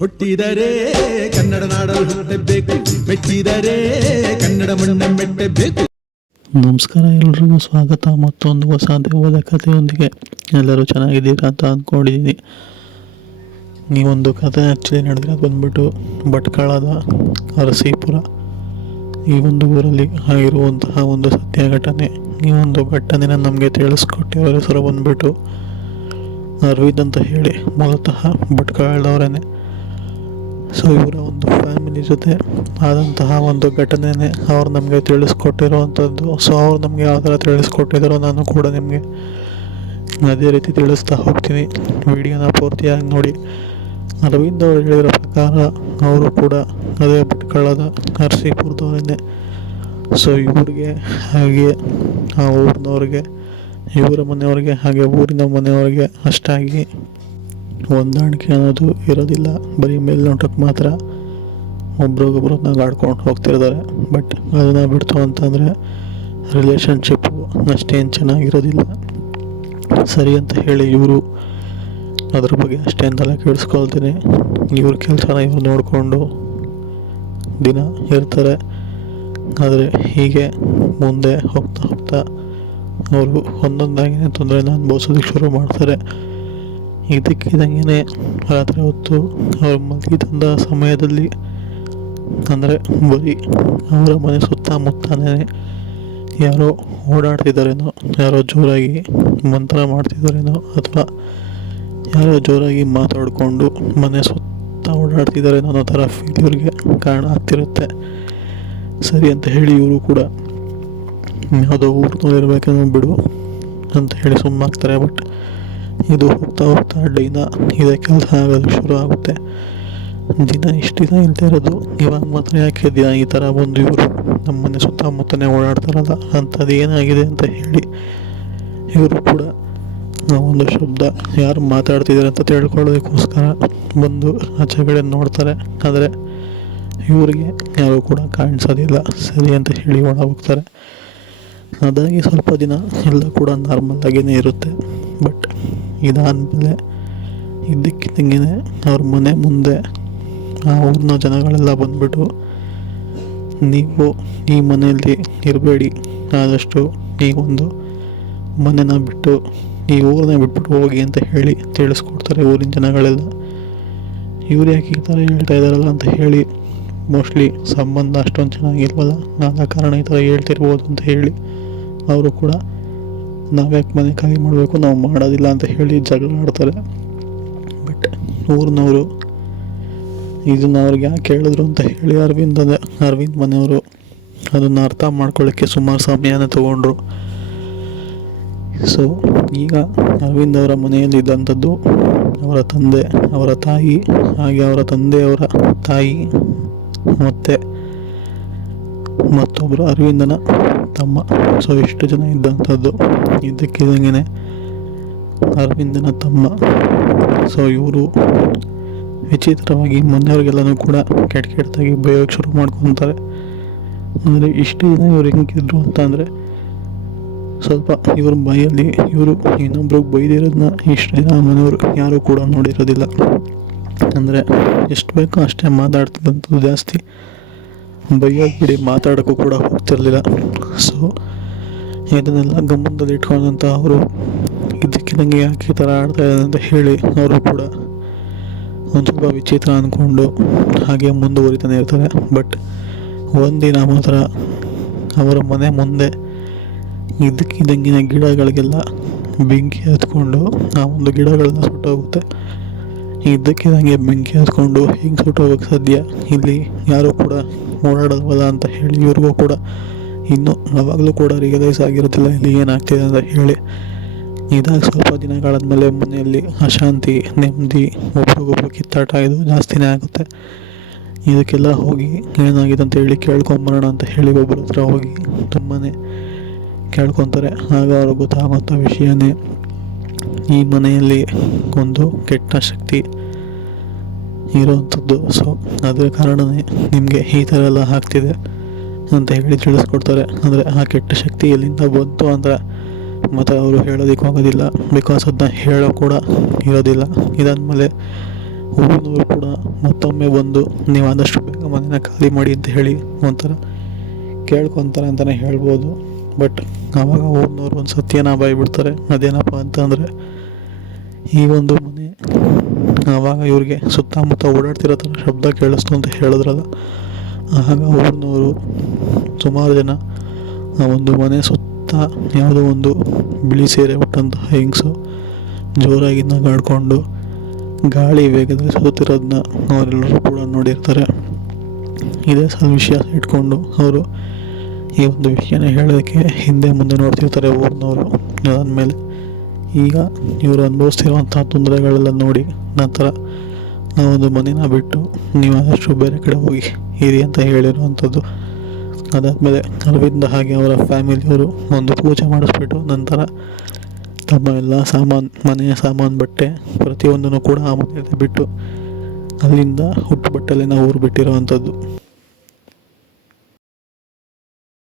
ಹುಟ್ಟಿದರೆ ಕನ್ನಡ ನಾಡಲು ಹುಟ್ಟಬೇಕು, ಮೆಟ್ಟಿದರೆ ಕನ್ನಡ ಮಣ್ಣ ಮೆಟ್ಟಬೇಕು. ನಮಸ್ಕಾರ, ಎಲ್ರಿಗೂ ಸ್ವಾಗತ ಮತ್ತೊಂದು ಹೊಸ ದೆವ್ವದ ಕಥೆಯೊಂದಿಗೆ. ಎಲ್ಲರೂ ಚೆನ್ನಾಗಿದ್ದೀರಾ ಅಂತ ಅಂದ್ಕೊಂಡಿದ್ದೀನಿ. ಈ ಒಂದು ಕಥೆ ಆ್ಯಕ್ಚುಲಿ ನಡೆದಿರೋದು ಬಂದ್ಬಿಟ್ಟು ಭಟ್ಕಳದ ಅರಸೀಪುರ. ಈ ಒಂದು ಊರಲ್ಲಿ ಆಗಿರುವಂತಹ ಒಂದು ಸತ್ಯ ಘಟನೆ. ಈ ಒಂದು ಘಟನೆನ ನಮಗೆ ತಿಳಿಸ್ಕೊಟ್ಟಿರೋ ಹೆಸರು ಬಂದ್ಬಿಟ್ಟು ಅರವಿಂದ್ ಅಂತ ಹೇಳಿ, ಮೂಲತಃ ಭಟ್ಕಳದವರೇನೆ. ಸೊ ಇವರ ಒಂದು ಫ್ಯಾಮಿಲಿ ಜೊತೆ ಆದಂತಹ ಒಂದು ಘಟನೆನೇ ಅವ್ರು ನಮಗೆ ತಿಳಿಸ್ಕೊಟ್ಟಿರೋವಂಥದ್ದು. ಸೊ ಅವ್ರು ನಮಗೆ ಯಾವ ಥರ ತಿಳಿಸ್ಕೊಟ್ಟಿದ್ದಾರೋ ನಾನು ಕೂಡ ನಿಮಗೆ ಅದೇ ರೀತಿ ತಿಳಿಸ್ತಾ ಹೋಗ್ತೀನಿ. ವಿಡಿಯೋನ ಪೂರ್ತಿಯಾಗಿ ನೋಡಿ. ಅರವಿಂದ್ ಅವರು ಹೇಳಿರೋ ಪ್ರಕಾರ ಅವರು ಕೂಡ ಅದೇ ಭಟ್ಕಳದ ಅರಸೀಪುರದವರೇ. ಸೊ ಇವ್ರಿಗೆ ಹಾಗೆ ಆ ಊರಿನವ್ರಿಗೆ, ಇವರ ಮನೆಯವ್ರಿಗೆ ಹಾಗೆ ಊರಿನ ಮನೆಯವ್ರಿಗೆ ಅಷ್ಟಾಗಿ ಹೊಂದಾಣಿಕೆ ಅನ್ನೋದು ಇರೋದಿಲ್ಲ. ಬರೀ ಮೇಲ್ನೋಟಕ್ಕೆ ಮಾತ್ರ ಒಬ್ರಿಗೊಬ್ರು ನಗಾಡ್ಕೊಂಡು ಹೋಗ್ತಿರ್ತಾರೆ. ಬಟ್ ಅದನ್ನು ಬಿಡ್ತು ಅಂತಂದರೆ ರಿಲೇಷನ್ಶಿಪ್ಪು ಅಷ್ಟೇನು ಚೆನ್ನಾಗಿರೋದಿಲ್ಲ. ಸರಿ ಅಂತ ಹೇಳಿ ಇವರು ಅದ್ರ ಬಗ್ಗೆ ಅಷ್ಟೇನು ತಲೆ ಕೇಳಿಸ್ಕೊಳ್ತೀನಿ. ಇವ್ರ ಕೆಲಸನ ಇವ್ರು ನೋಡಿಕೊಂಡು ದಿನ ಇರ್ತಾರೆ. ಆದರೆ ಹೀಗೆ ಮುಂದೆ ಹೋಗ್ತಾ ಹೋಗ್ತಾ ಅವರು ಒಂದೊಂದಾಗಿನೇ ತೊಂದರೆನ ಅನುಭವಿಸೋದಕ್ಕೆ ಶುರು ಮಾಡ್ತಾರೆ. ಇದಕ್ಕಿದಂಗೆ ರಾತ್ರಿ ಹೊತ್ತು ಅವ್ರು ಮಲಗಿದಂಥ ಸಮಯದಲ್ಲಿ, ಅಂದರೆ ಬರೀ ಅವರ ಮನೆ ಸುತ್ತಮುತ್ತನೇ ಯಾರೋ ಓಡಾಡ್ತಿದ್ದಾರೇನೋ, ಯಾರೋ ಜೋರಾಗಿ ಮಂತ್ರ ಮಾಡ್ತಿದ್ದಾರೇನೋ, ಅಥವಾ ಯಾರೋ ಜೋರಾಗಿ ಮಾತಾಡಿಕೊಂಡು ಮನೆ ಸುತ್ತ ಓಡಾಡ್ತಿದ್ದಾರೇನೋ ಅನ್ನೋ ಥರ ಫೀಲ್ ಇವ್ರಿಗೆ ಕಾರಣ ಆಗ್ತಿರುತ್ತೆ. ಸರಿ ಅಂತ ಹೇಳಿ ಇವರು ಕೂಡ ಯಾವುದೋ ಊರಿನಲ್ಲಿರ್ಬೇಕೇನೋ ಬಿಡು ಅಂತ ಹೇಳಿ ಸುಮ್ಮನಾಗ್ತಾರೆ. ಬಟ್ ಇದು ಹೋಗ್ತಾ ಹೋಗ್ತಾ ದಿನ ಇದೇ ಕೆಲಸ ಆಗೋದಕ್ಕೆ ಶುರು ಆಗುತ್ತೆ. ದಿನ ಇಷ್ಟು ದಿನ ಇಲ್ಲದೆ ಇರೋದು, ಇವಾಗ ಮಾತ್ರ ಯಾಕೆ ದಿನ ಈ ಥರ ಬಂದು ಇವರು ನಮ್ಮ ಮನೆ ಸುತ್ತಮುತ್ತನೇ ಓಡಾಡ್ತಾರಲ್ಲ ಅಂಥದ್ದು ಏನಾಗಿದೆ ಅಂತ ಹೇಳಿ ಇವರು ಕೂಡ ಒಂದು ಶಬ್ದ ಯಾರು ಮಾತಾಡ್ತಿದ್ದಾರೆ ಅಂತ ತಿಳ್ಕೊಳ್ಳೋದಕ್ಕೋಸ್ಕರ ಬಂದು ಆಚೆಗಡೆ ನೋಡ್ತಾರೆ. ಆದರೆ ಇವರಿಗೆ ಯಾರು ಕೂಡ ಕಾಣಿಸೋದಿಲ್ಲ. ಸರಿ ಅಂತ ಹೇಳಿ ಒಳ ಹೋಗ್ತಾರೆ. ಅದಾಗಿ ಸ್ವಲ್ಪ ದಿನ ಎಲ್ಲ ಕೂಡ ನಾರ್ಮಲ್ ಆಗಿಯೇ ಇರುತ್ತೆ. ಬಟ್ ಇದಾದಮೇಲೆ ಇದ್ದಕ್ಕಿದ್ದಂಗೆ ಅವ್ರ ಮನೆ ಮುಂದೆ ಆ ಊರಿನ ಜನಗಳೆಲ್ಲ ಬಂದ್ಬಿಟ್ಟು, ನೀವು ಈ ಮನೆಯಲ್ಲಿ ಇರಬೇಡಿ, ಆದಷ್ಟು ಈ ಒಂದು ಮನೆನ ಬಿಟ್ಟು ಈ ಊರನ್ನ ಬಿಟ್ಬಿಟ್ಟು ಹೋಗಿ ಅಂತ ಹೇಳಿ ತಿಳಿಸ್ಕೊಡ್ತಾರೆ ಊರಿನ ಜನಗಳೆಲ್ಲ. ಇವ್ರು ಯಾಕೆ ಈ ಥರ ಹೇಳ್ತಾ ಇದ್ದಾರಲ್ಲ ಅಂತ ಹೇಳಿ, ಮೋಸ್ಟ್ಲಿ ಸಂಬಂಧ ಅಷ್ಟೊಂದು ಚೆನ್ನಾಗಿಲ್ವಲ್ಲ, ಆದ ಕಾರಣ ಈ ಥರ ಹೇಳ್ತಿರ್ಬೋದು ಅಂತ ಹೇಳಿ ಅವರು ಕೂಡ ನಾವ್ಯಾಕೆ ಮನೆ ಖಾಲಿ ಮಾಡಬೇಕು, ನಾವು ಮಾಡೋದಿಲ್ಲ ಅಂತ ಹೇಳಿ ಜಗಳ ಆಡ್ತಾರೆ. ಬಟ್ ಊರಿನವರು ಇದನ್ನು ಅವ್ರಿಗೆ ಯಾಕೆ ಹೇಳಿದ್ರು ಅಂತ ಹೇಳಿ ಅರವಿಂದ್ ಮನೆಯವರು ಅದನ್ನು ಅರ್ಥ ಮಾಡ್ಕೊಳ್ಳೋಕ್ಕೆ ಸುಮಾರು ಸಮಯನ ತಗೊಂಡ್ರು. ಸೊ ಈಗ ಅರವಿಂದ್ ಅವರ ಮನೆಯಲ್ಲಿ ಇದ್ದಂಥದ್ದು ಅವರ ತಂದೆ, ಅವರ ತಾಯಿ, ಹಾಗೆ ಅವರ ತಂದೆಯವರ ತಾಯಿ, ಮತ್ತು ಮತ್ತೊಬ್ಬರು ಅರವಿಂದನ ತಮ್ಮ. ಸೊ ಇಷ್ಟು ಜನ ಇದ್ದಂಥದ್ದು. ಇದ್ದಕ್ಕಿದ್ದಂಗೆ ಅರವಿಂದನ ತಮ್ಮ. ಸೊ ಇವರು ವಿಚಿತ್ರವಾಗಿ ಮನೆಯವ್ರಿಗೆಲ್ಲನೂ ಕೂಡ ಕೆಟ್ಟದಾಗಿ ಬೈಯೋಕ್ಕೆ ಶುರು ಮಾಡ್ಕೊತಾರೆ. ಅಂದರೆ ಇಷ್ಟು ದಿನ ಇವ್ರು ಹೆಂಗಿದ್ರು ಅಂತ ಅಂದರೆ, ಸ್ವಲ್ಪ ಇವ್ರ ಬಾಯಲ್ಲಿ ಇವರು ಇನ್ನೊಬ್ರಿಗೆ ಬೈದಿರೋದನ್ನ ಇಷ್ಟು ದಿನ ಮನೆಯವರು ಯಾರೂ ಕೂಡ ನೋಡಿರೋದಿಲ್ಲ. ಅಂದರೆ ಎಷ್ಟು ಬೇಕೋ ಅಷ್ಟೇ ಮಾತಾಡ್ತಿದ್ದಂಥದ್ದು ಜಾಸ್ತಿ. ಬೈಯೋದು ಬಿಡಿ, ಮಾತಾಡೋಕ್ಕೂ ಕೂಡ ಹೋಗ್ತಿರ್ಲಿಲ್ಲ. ಸೊ ಇದನ್ನೆಲ್ಲ ಗಮನದಲ್ಲಿ ಇಟ್ಕೊಂಡಂಥ ಅವರು ಇದಕ್ಕಿದಂಗೆ ಯಾಕೆ ಈ ಥರ ಆಡ್ತಾ ಇದ್ದಾರೆ ಅಂತ ಹೇಳಿ ಅವರು ಕೂಡ ಒಂದು ಸ್ವಲ್ಪ ವಿಚಿತ್ರ ಅಂದ್ಕೊಂಡು ಹಾಗೆ ಮುಂದುವರಿತಾನೆ ಇರ್ತಾರೆ. ಬಟ್ ಒಂದಿನ ಮಾತ್ರ ಅವರ ಮನೆ ಮುಂದೆ ಇದಕ್ಕಿದಂಗಿನ ಗಿಡಗಳಿಗೆಲ್ಲ ಬೆಂಕಿ ಹತ್ಕೊಂಡು ಆ ಒಂದು ಗಿಡಗಳೆಲ್ಲ ಸುಟ್ಟೋಗುತ್ತೆ. ಇದ್ದಕ್ಕಿದಂಗೆ ಬೆಂಕಿ ಹತ್ಕೊಂಡು ಹಿಂಗೆ ಸುಟ್ಟೋಗೋಕ್ಕೆ ಸಾಧ್ಯ, ಇಲ್ಲಿ ಯಾರೂ ಕೂಡ ಓಡಾಡೋದಲ್ಲ ಅಂತ ಹೇಳಿ ಇವ್ರಿಗೂ ಕೂಡ ಇನ್ನೂ ಯಾವಾಗಲೂ ಕೂಡ ರಿಯಲೈಸ್ ಆಗಿರೋದಿಲ್ಲ ಇಲ್ಲಿ ಏನಾಗ್ತಿದೆ ಅಂತ ಹೇಳಿ. ಇದಾಗಿ ಸ್ವಲ್ಪ ದಿನಗಳಾದಮೇಲೆ ಮನೆಯಲ್ಲಿ ಅಶಾಂತಿ, ನೆಮ್ಮದಿ, ಒಬ್ರಿಗೊಬ್ರು ಕಿತ್ತಾಟ ಇದು ಜಾಸ್ತಿನೇ ಆಗುತ್ತೆ. ಇದಕ್ಕೆಲ್ಲ ಹೋಗಿ ಏನಾಗಿದೆ ಅಂತ ಹೇಳಿ ಕೇಳ್ಕೊಂಬರೋಣ ಅಂತ ಹೇಳಿ ಒಬ್ಬರ ಹತ್ರ ಹೋಗಿ ತುಂಬಾ ಕೇಳ್ಕೊತಾರೆ. ಆಗ ಅವ್ರಿಗೆ ಗೊತ್ತಾಗುವಂಥ ವಿಷಯನೇ, ಈ ಮನೆಯಲ್ಲಿ ಒಂದು ಕೆಟ್ಟ ಶಕ್ತಿ ಇರೋವಂಥದ್ದು. ಸೊ ಅದರ ಕಾರಣವೇ ನಿಮಗೆ ಈ ಥರ ಎಲ್ಲ ಆಗ್ತಿದೆ ಅಂತ ಹೇಳಿ ತಿಳಿಸ್ಕೊಡ್ತಾರೆ. ಅಂದರೆ ಆ ಕೆಟ್ಟ ಶಕ್ತಿ ಎಲ್ಲಿಂದ ಬಂತು ಅಂದರೆ ಮತ್ತು ಅವರು ಹೇಳೋದಕ್ಕೆ ಹೋಗೋದಿಲ್ಲ, ಬಿಕಾಸ್ ಅದನ್ನ ಹೇಳೋ ಕೂಡ ಇರೋದಿಲ್ಲ. ಇದಾದಮೇಲೆ ಊರಿನವರು ಕೂಡ ಮತ್ತೊಮ್ಮೆ ಬಂದು ನೀವು ಆದಷ್ಟು ಬೇಗ ಮನೇನ ಖಾಲಿ ಮಾಡಿ ಅಂತ ಹೇಳಿ ಒಂಥರ ಕೇಳ್ಕೊತಾರೆ ಅಂತಲೇ ಹೇಳ್ಬೋದು. ಬಟ್ ಆವಾಗ ಊರಿನವ್ರು ಒಂದು ಸತ್ಯನ ಬಾಯ್ಬಿಡ್ತಾರೆ. ಅದೇನಪ್ಪ ಅಂತಂದರೆ ಈ ಒಂದು ಮನೆ ಆವಾಗ ಇವ್ರಿಗೆ ಸುತ್ತಮುತ್ತ ಓಡಾಡ್ತಿರೋ ಥರ ಶಬ್ದ ಕೇಳಿಸ್ತು ಅಂತ ಹೇಳಿದ್ರಲ್ಲ, ಆಗ ಊರಿನವರು ಸುಮಾರು ಜನ ಆ ಒಂದು ಮನೆ ಸುತ್ತ ಯಾವುದೋ ಒಂದು ಬಿಳಿ ಸೀರೆ ಉಟ್ಟಂತಹ ಹೆಂಗಸು ಜೋರಾಗಿ ನಗಾಡ್ಕೊಂಡು ಗಾಳಿ ವೇಗದಲ್ಲಿ ಸುತ್ತಿರೋದನ್ನ ಅವರೆಲ್ಲರೂ ಕೂಡ ನೋಡಿರ್ತಾರೆ. ಇದೇ ವಿಷಯ ಇಟ್ಕೊಂಡು ಅವರು ಈ ಒಂದು ವಿಷಯನ ಹೇಳೋದಕ್ಕೆ ಹಿಂದೆ ಮುಂದೆ ನೋಡ್ತಿರ್ತಾರೆ ಊರಿನವರು. ಅದಾದಮೇಲೆ ಈಗ ಇವರು ಅನುಭವಿಸ್ತಿರುವಂಥ ತೊಂದರೆಗಳೆಲ್ಲ ನೋಡಿ ನಂತರ ಆ ಒಂದು ಮನೇನ ಬಿಟ್ಟು ನೀವು ಆದಷ್ಟು ಬೇರೆ ಕಡೆ ಹೋಗಿ ಇರಿ ಅಂತ ಹೇಳಿರುವಂಥದ್ದು. ಅದಾದಮೇಲೆ ಅರವಿಂದ ಹಾಗೆ ಅವರ ಫ್ಯಾಮಿಲಿಯವರು ಒಂದು ಪೂಜೆ ಮಾಡಿಸ್ಬಿಟ್ಟು ನಂತರ ತಮ್ಮ ಎಲ್ಲ ಮನೆಯ ಸಾಮಾನು ಬಟ್ಟೆ ಪ್ರತಿಯೊಂದನ್ನು ಕೂಡ ಆ ಮನೆಯಲ್ಲಿ ಬಿಟ್ಟು ಅಲ್ಲಿಂದ ಹುಟ್ಟು ಬಟ್ಟಲೆನ ಊರು ಬಿಟ್ಟಿರುವಂಥದ್ದು.